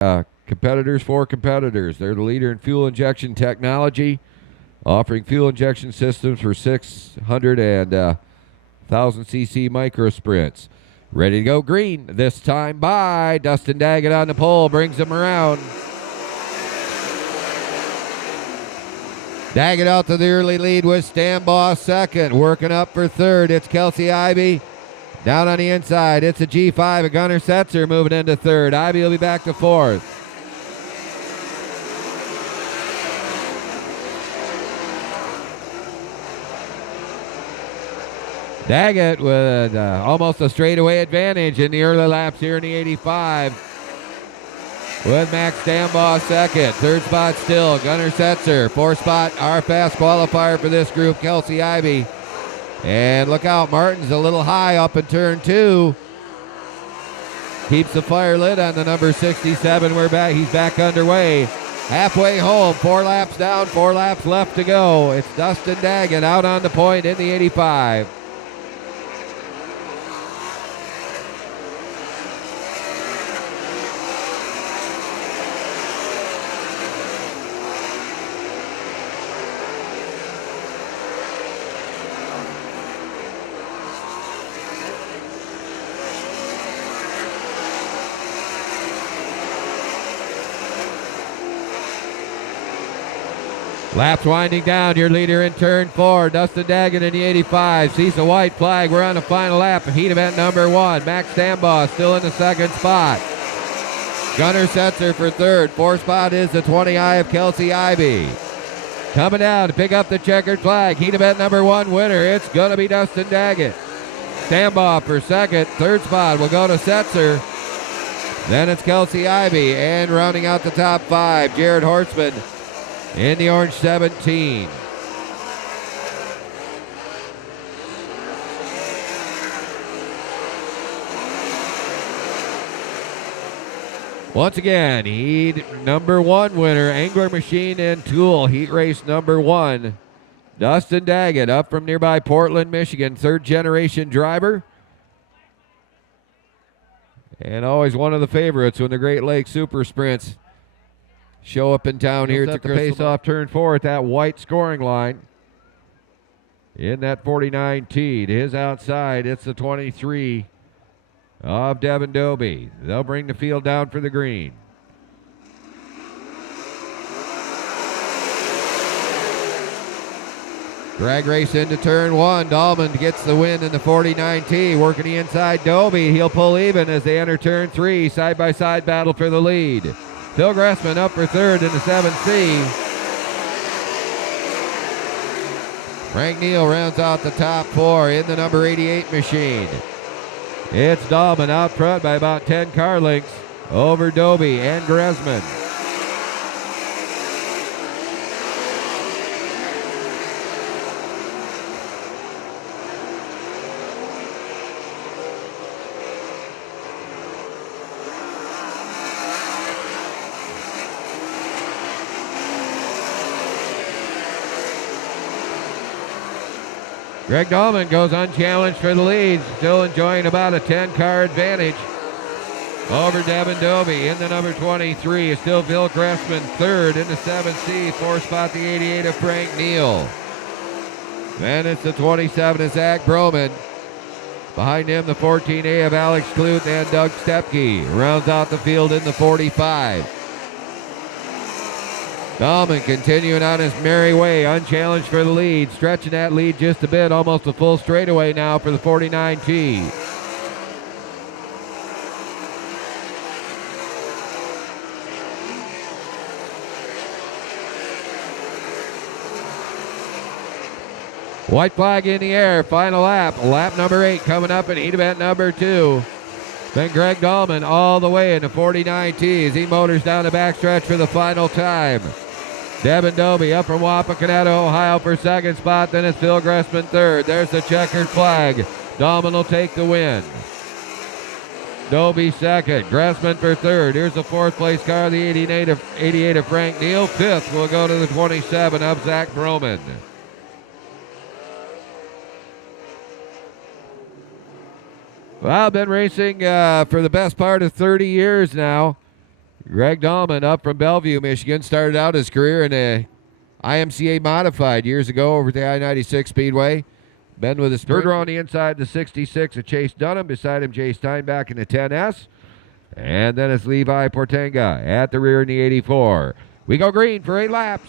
Competitors for competitors. They're the leader in fuel injection technology, offering fuel injection systems for 600 and 1,000 cc micro sprints. Ready to go green. This time by Dustin Daggett on the pole, brings him around. Daggett out to the early lead with Stambaugh second. Working up for third, it's Kelsey Ivey. Down on the inside, it's a G5, a Gunnar Setzer moving into third. Ivey will be back to fourth. Daggett with almost a straightaway advantage in the early laps here in the 85. With Max Stambaugh second. Third spot still, Gunnar Setzer. Fourth spot, our fast qualifier for this group, Kelsey Ivey. And look out, Martin's a little high up in turn 2. Keeps the fire lit on the number 67. We're back. He's back underway. Halfway home, 4 laps down, 4 laps left to go. It's Dustin Daggett out on the point in the 85. Laps winding down, your leader in turn 4, Dustin Daggett in the 85. Sees a white flag, we're on the final lap of heat event number 1. Max Stambaugh still in the second spot. Gunnar Setzer for third. Fourth spot is the 20i of Kelsey Ivey. Coming down to pick up the checkered flag. Heat event number 1 winner, it's going to be Dustin Daggett. Stambaugh for second. Third spot will go to Setzer. Then it's Kelsey Ivey. And rounding out the top 5, Jared Horstman in the orange 17. Once again, heat number 1 winner, Angler Machine and Tool, heat race number 1. Dustin Daggett up from nearby Portland, Michigan, third generation driver. And always one of the favorites when the Great Lakes Super Sprints show up in town here to the pace-off turn 4 at that white scoring line. In that 49 tee, to his outside, it's the 23 of Devin Dobie. They'll bring the field down for the green. Drag race into turn 1. Dahlman gets the win in the 49 tee, working the inside Dobie. He'll pull even as they enter turn 3. Side-by-side battle for the lead. Phil Gressman up for third in the 7C. Frank Neal rounds out the top 4 in the number 88 machine. It's Dahlman out front by about 10 car lengths over Dobie and Gressman. Greg Dahlman goes unchallenged for the lead, still enjoying about a 10-car advantage over Devin Dobie. In the number 23 is still Phil Gressman, third in the 7C, fourth spot the 88 of Frank Neal. Then it's the 27 of Zach Broman. Behind him, the 14A of Alex Kluth and Doug Stepke. Rounds out the field in the 45. Dahlman continuing on his merry way, unchallenged for the lead, stretching that lead just a bit, almost a full straightaway now for the 49T. White flag in the air, final lap, lap number 8 coming up in heat event number 2. Then Greg Dahlman all the way in the 49T as he motors down the backstretch for the final time. Devin Dobie up from Wapakoneta, Ohio for second spot. Then it's Phil Gressman third. There's the checkered flag. Dahlman will take the win. Dobie second. Gressman for third. Here's the fourth place car, the 88 of Frank Neal. Fifth will go to the 27 of Zach Broman. Well, I've been racing for the best part of 30 years now. Greg Dahlman up from Bellevue, Michigan. Started out his career in a IMCA modified years ago over at the I-96 Speedway. Been with his third row on the inside, the 66 of Chase Dunham. Beside him, Jay Steinbach in the 10S. And then it's Levi Portenga at the rear in the 84. We go green for 8 laps.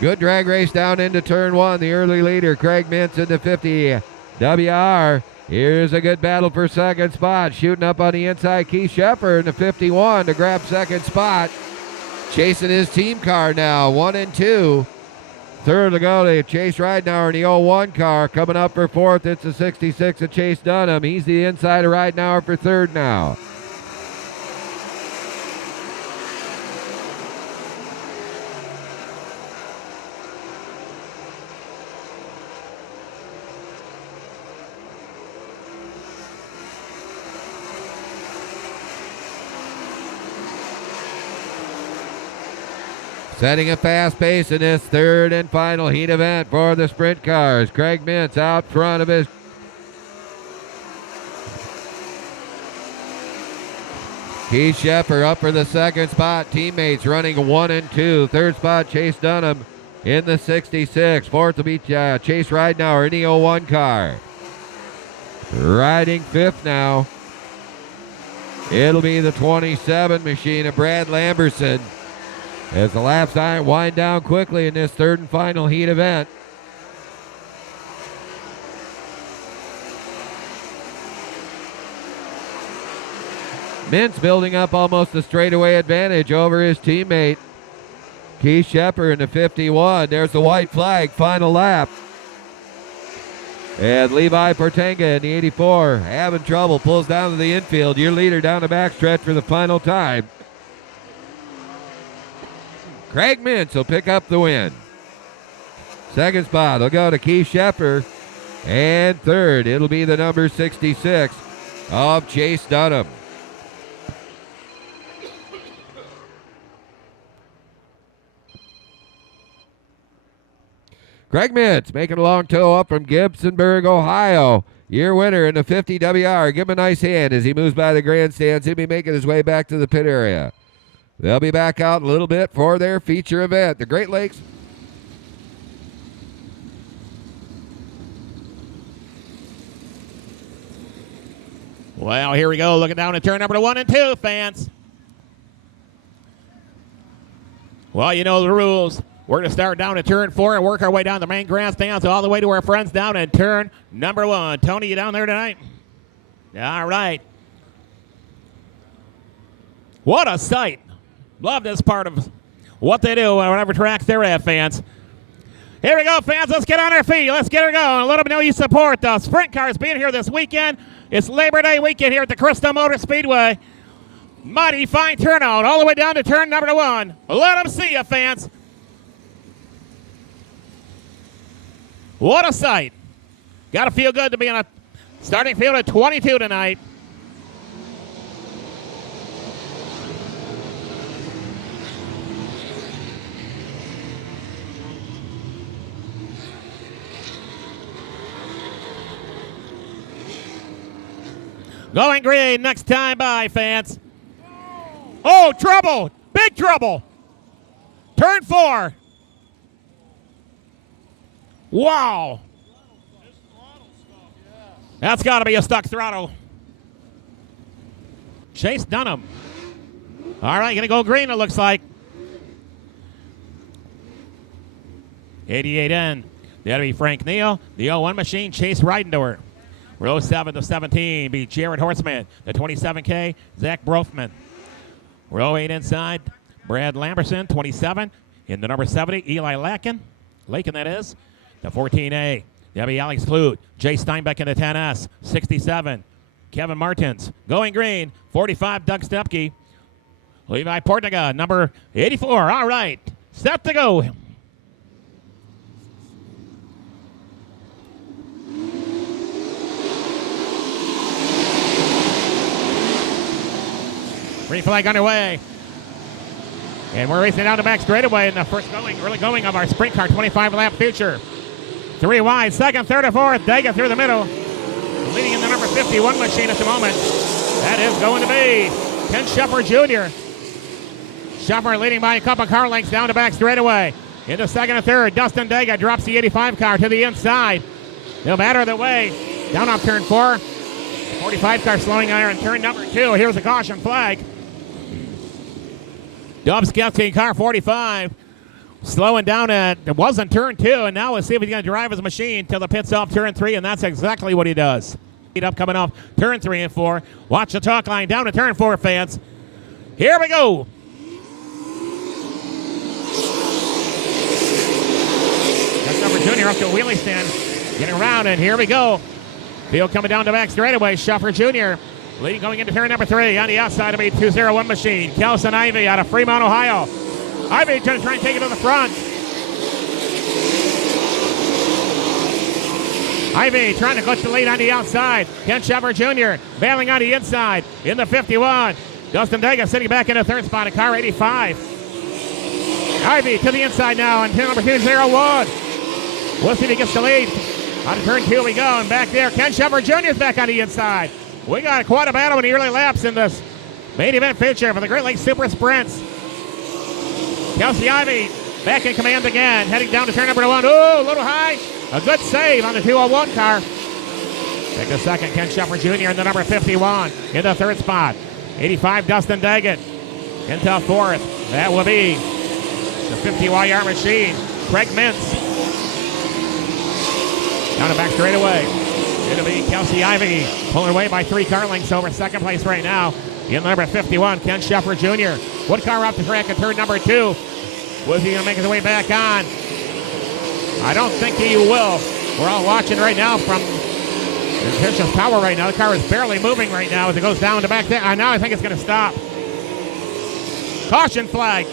Good drag race down into turn 1. The early leader, Craig Mintz in the 50 WR. Here's a good battle for second spot. Shooting up on the inside, Keith Sheffer in the 51 to grab second spot. Chasing his team car now, 1 and 2. Third to go to Chase Ridenauer in the 01 car. Coming up for fourth, it's the 66 of Chase Dunham. He's the inside of Ridenauer for third now. Setting a fast pace in this third and final heat event for the sprint cars. Craig Mintz out front of his Keith Sheffer up for the second spot. Teammates running 1 and 2. Third spot, Chase Dunham in the 66. Fourth will be Chase Ridenauer in the 01 car. Riding fifth now, it'll be the 27 machine of Brad Lamberson. As the laps wind down quickly in this third and final heat event. Mintz building up almost a straightaway advantage over his teammate, Keith Sheffer in the 51. There's the white flag, final lap. And Levi Portenga in the 84, having trouble, pulls down to the infield. Your leader down the backstretch for the final time. Craig Mintz will pick up the win. Second spot will go to Keith Sheffer. And third, it'll be the number 66 of Chase Dunham. Craig Mintz making a long tow up from Gibsonburg, Ohio. Your winner in the 50 WR. Give him a nice hand as he moves by the grandstands. He'll be making his way back to the pit area. They'll be back out in a little bit for their feature event, the Great Lakes. Well, here we go. Looking down at turn number 1 and 2, fans. Well, you know the rules. We're going to start down at turn 4 and work our way down the main grandstands all the way to our friends down at turn number 1. Tony, you down there tonight? All right. What a sight. Love this part of what they do, whatever tracks they're at, fans. Here we go, fans. Let's get on our feet. Let's get her going. Let them know you support the sprint cars being here this weekend. It's Labor Day weekend here at the Crystal Motor Speedway. Mighty fine turnout all the way down to turn number 1. Let them see you, fans. What a sight. Got to feel good to be in a starting field at 22 tonight. Going green next time by, fans. Oh, trouble. Big trouble. Turn 4. Wow. That's got to be a stuck throttle. Chase Dunham. All right, going to go green, it looks like. 88N. That'll be Frank Neal. The 01 machine, Chase Ridenauer. Row 7 to 17 be Jared Horseman. The 27K, Zach Brofman. Row 8 inside, Brad Lamberson, 27. In the number 70, Eli Lakin, that is. The 14A, that'll be Alex Clute. Jay Steinbeck in the 10S, 67. Kevin Martins. Going green, 45, Doug Stepke. Levi Portega, number 84. All right, set to go. Green flag underway. And we're racing down the back straightaway in the first early going of our sprint car 25-lap feature. 3 wide, second, third, and fourth. Daga through the middle. Leading in the number 51 machine at the moment. That is going to be Ken Shepard Jr. Shepard leading by a couple car lengths down to back straightaway. Into second and third, Dustin Daga drops the 85 car to the inside. No matter the way, down off turn 4. 45 car slowing there in turn number 2. Here's a caution flag. Dubskowski, car 45, slowing down at, it was in turn 2, and now let's see if he's going to drive his machine till the pits off turn 3, and that's exactly what he does. Up coming off turn 3 and 4. Watch the talk line down to turn 4, fans. Here we go. That's number Junior up to a wheelie stand, getting around, and here we go. Field coming down the back straightaway. Sheffer Jr. leading going into turn number 3. On the outside of a 201 machine. Kelson Ivy out of Fremont, Ohio. Ivy trying to take it to the front. Ivy trying to clutch the lead on the outside. Ken Sheffer Jr. bailing on the inside in the 51. Dustin Daga sitting back in the third spot at car 85. Ivy to the inside now on turn number 201. We'll see if he gets the lead. On turn 2 we go, and back there, Ken Shepard Jr. is back on the inside. We got quite a battle in the early laps in this main event feature for the Great Lakes Super Sprints. Kelsey Ivy back in command again, heading down to turn number 1. Ooh, a little high. A good save on the 201 car. Take a second, Ken Shepard Jr. in the number 51 in the third spot. 85, Dustin Daggett into fourth. That will be the 50YR machine, Craig Mintz. Down the back straightaway. It'll be Kelsey Ivy pulling away by 3 car lengths over second place right now. In number 51, Ken Shepard Jr. One car off the track at turn number 2. Was he going to make his way back on? I don't think he will. We're all watching right now from Intention's power right now. The car is barely moving right now as it goes down the back there. Now I think it's going to stop. Caution flag.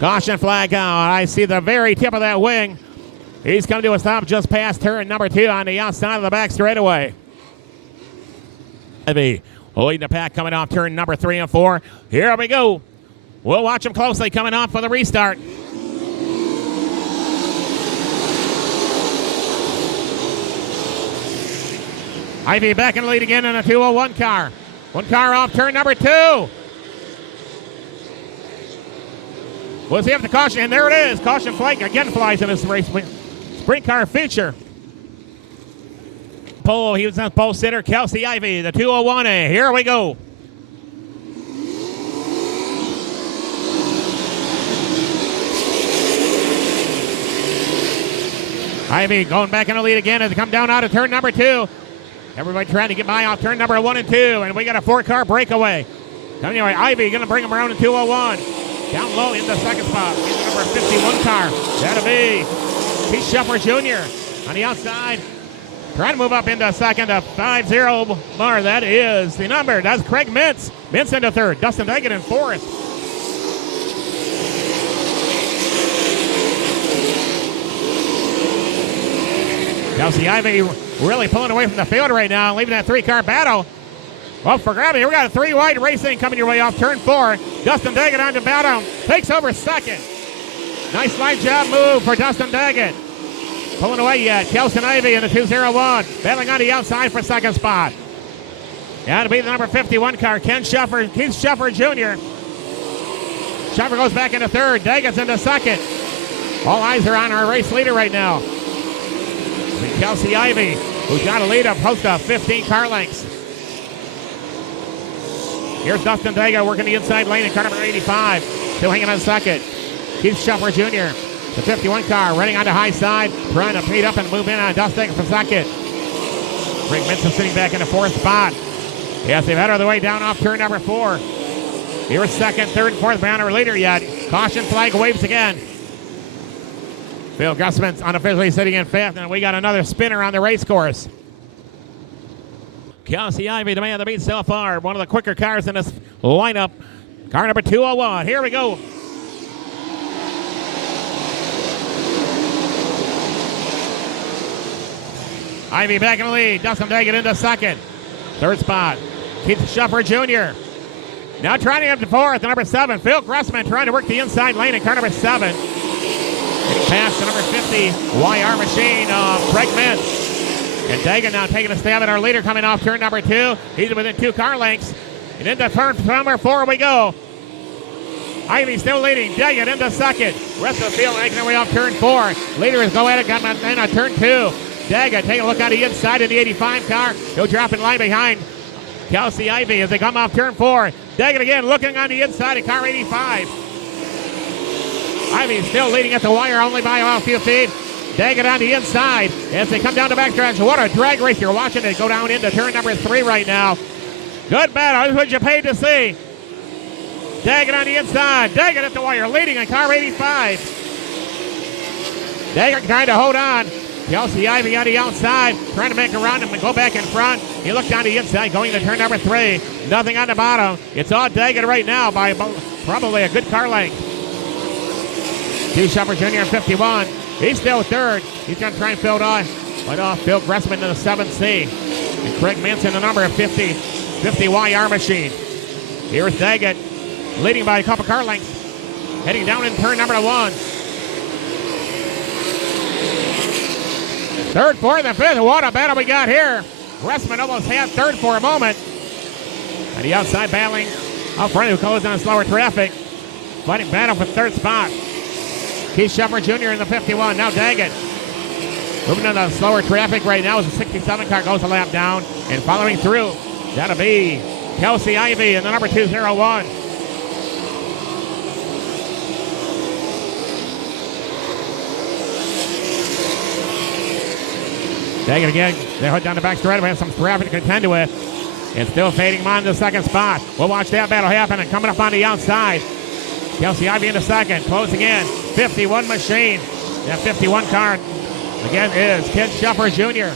Caution flag out. I see the very tip of that wing. He's come to a stop just past turn number 2 on the outside of the back straightaway. Ivy leading the pack coming off turn number 3 and 4. Here we go. We'll watch him closely coming off for the restart. Ivy back in the lead again in a 201 car. One car off turn number 2. We'll see if the caution, and there it is. Caution flag again flies in this race. Sprint car feature. Pole, he was on pole sitter, Kelsey Ivy, the 201A. Here we go. Ivy going back in the lead again as they come down out of turn number 2. Everybody trying to get by off turn number 1 and 2, and we got a 4-car breakaway. Anyway, Ivy going to bring him around in 201. Down low in the second spot. In the number 51 car. That'll be Keith Shepard Jr. on the outside. Trying to move up into second, a 5-0 bar. That is the number. That's Craig Mintz. Mintz into third. Dustin Daggett in fourth. Kelsey Ivy really pulling away from the field right now, leaving that 3-car battle. Well, for grabbing, we got a 3-wide racing coming your way off turn 4. Dustin Daggett on to battle. Takes over second. Nice line job move for Dustin Daggett. Pulling away yet. Kelson Ivy in the 201. Battling on the outside for second spot. Yeah, to be the number 51 car, Keith Shepard Jr. Shepard goes back into third. Daggett's into second. All eyes are on our race leader right now. And Kelsey Ivy, who's got a lead up close to 15 car lengths. Here's Dustin Daggett working the inside lane in car number 85. Still hanging on second. Keith Shepard Jr. The 51 car running on the high side, trying to beat up and move in on Dustin for second. Rick Minson sitting back in the 4th spot. Yes, they've had their way down off turn number 4. Here's second, third, and 4th, but on our leader yet. Caution flag waves again. Phil Gussman's unofficially sitting in 5th, and we got another spinner on the race course. Kelsey Ivy, the man of the beat so far. One of the quicker cars in this lineup. Car number 201. Here we go. Ivy back in the lead. Dustin Daggett into second. 3rd spot. Keith Shepard Jr. Now trying to get up to 4th. Number 7. Phil Gressman trying to work the inside lane in car number 7. Getting past the number 50 YR machine of Craig Mintz. And Dagan now taking a stab at our leader coming off turn number 2. He's within 2 car lengths. And into turn number 4 we go. Ivy still leading. Dagan into second. Rest of the field making their way off turn 4. Leader is go at it. Got in on turn 2. Dagan taking a look on the inside in the 85 car. He'll drop in line behind Kelsey Ivy as they come off turn 4. Dagan again looking on the inside of car 85. Ivy still leading at the wire only by about a few feet. Dagan on the inside as they come down the backstretch. What a drag race you're watching it go down into turn number 3 right now. Good battle. That's what you paid to see. Dagan on the inside. Dagan at the wire leading in car 85. Dagan trying to hold on. Kelsey Ivy on the outside, trying to make a run and go back in front. He looked on the inside, going to turn number 3. Nothing on the bottom. It's all Dagan right now by probably a good car length. Steve Shepard Jr. in 51. He's still third. He's going to try and fill it off. Right off Phil Gressman in the 7C. And Craig Manson, the number of 50Y R machine. Here's Dagan, leading by a couple car lengths. Heading down in turn number 1. Third, fourth, and fifth. What a battle we got here. Gressman almost had third for a moment. And the outside battling up front who goes on slower traffic. Fighting battle for third spot. Keith Shepard Jr. in the 51. Now Dagan. Moving on the slower traffic right now as the 67 car goes a lap down. And following through, that'll be Kelsey Ivy in the number 201. Dagan again. They head down the back straight. We have some traffic to contend with. And still fading him on to the second spot. We'll watch that battle happen. And coming up on the outside, Kelsey Ivy in the second. Closing in. 51 machine. That 51 car again is Ken Shepard Jr.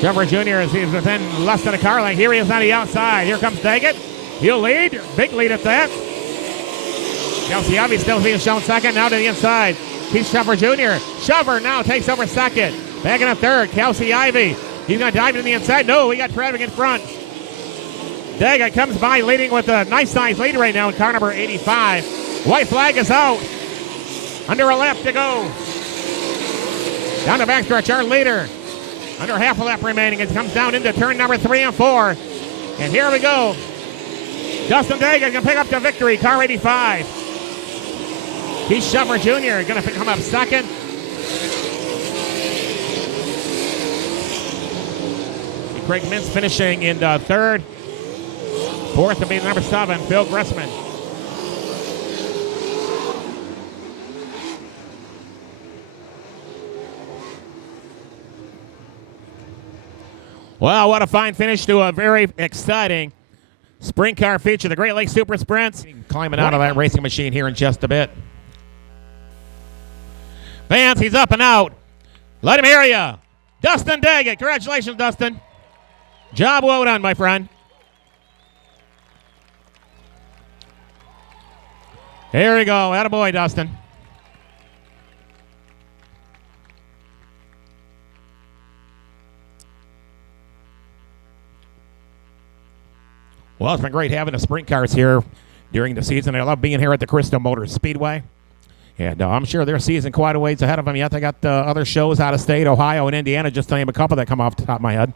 Shepard Jr. is within less than a car length. Here he is on the outside. Here comes Dagan. He'll lead. Big lead at that. Kelsey Ivy still being shown second. Now to the inside. Keith Shepard Jr. Shepard now takes over second. Back in a third. Kelsey Ivy. He's going to dive to the inside. No, we got traffic in front. Dagan comes by leading with a nice size lead right now in car number 85. White flag is out. Under a lap to go. Down the backstretch, our leader. Under half a lap remaining. It comes down into turn number 3 and 4. And here we go. Dustin Dagan can pick up the victory. Car 85. Keith Shepard Jr. going to come up second. Craig Mintz finishing in third. Fourth will be number 7, Phil Gressman. Well, what a fine finish to a very exciting sprint car feature. The Great Lakes Super Sprints. Climbing out of that racing machine here in just a bit. Fans, he's up and out. Let him hear you. Dustin Dagan. Congratulations, Dustin. Job well done, my friend. Here we go. Attaboy, Dustin. Well, it's been great having the sprint cars here during the season. I love being here at the Crystal Motors Speedway. And I'm sure their season quite a ways ahead of them yet. They got other shows out of state, Ohio and Indiana, just to name a couple that come off the top of my head.